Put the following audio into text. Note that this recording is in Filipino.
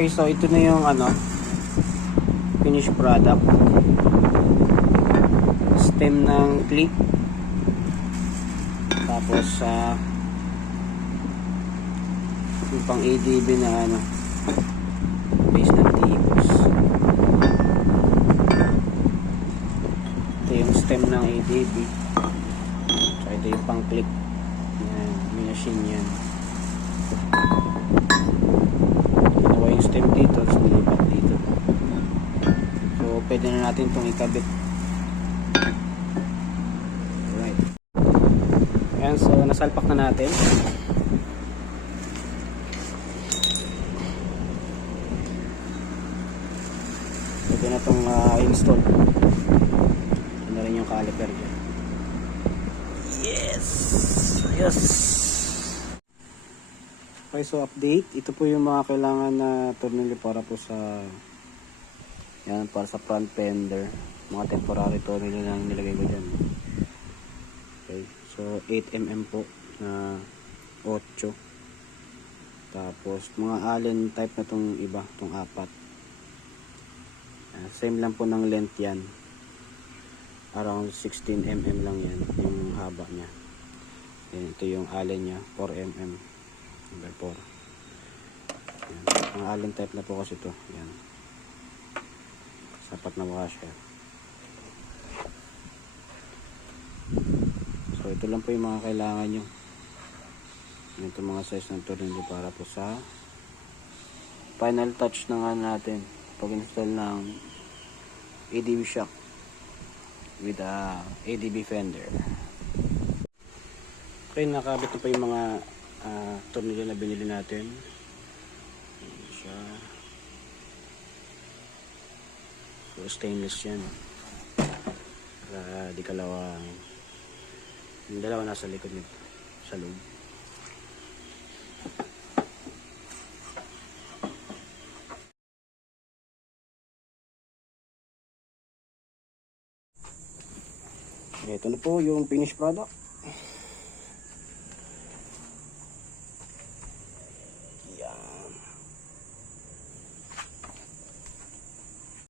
Okay, so ito na yung finished product. Stem ng clip. Tapos yung pang ADB na base ng tibos. Ito yung stem ng ADB. So ito yung pang clip. Yan, may machine yan. Ito yung stem dito, tapos nilipat dito. So pwede na natin itong ikabit. Alright. Ayan, so nasalpak na natin. Pwede na itong install. Ito na rin yung caliper dyan. Yes! Yes! Okay, so update. Ito po yung mga kailangan na tornilyo para po sa para sa front fender. Mga temporary tornilyo lang nilagay ko dyan. Okay, so 8mm po na 8. Tapos mga Allen type na itong iba, itong 4. Same lang po ng length yan. Around 16mm lang yan yung haba nya. Ito yung Allen nya, 4mm number 4. Yan. Ang Allen type na po kasi ito. Yan. Sapat na washer. So ito lang po yung mga kailangan nyo. Ito mga size ng tornilyo para po sa final touch na natin pag install ng ADB shock with ADB fender. Okay, nakabit na po yung mga tornilyo na binili natin. Ayan siya. So stainless yan para di kalawang. Yung dalawa nasa likod nito sa loob. Ito na po yung finished product.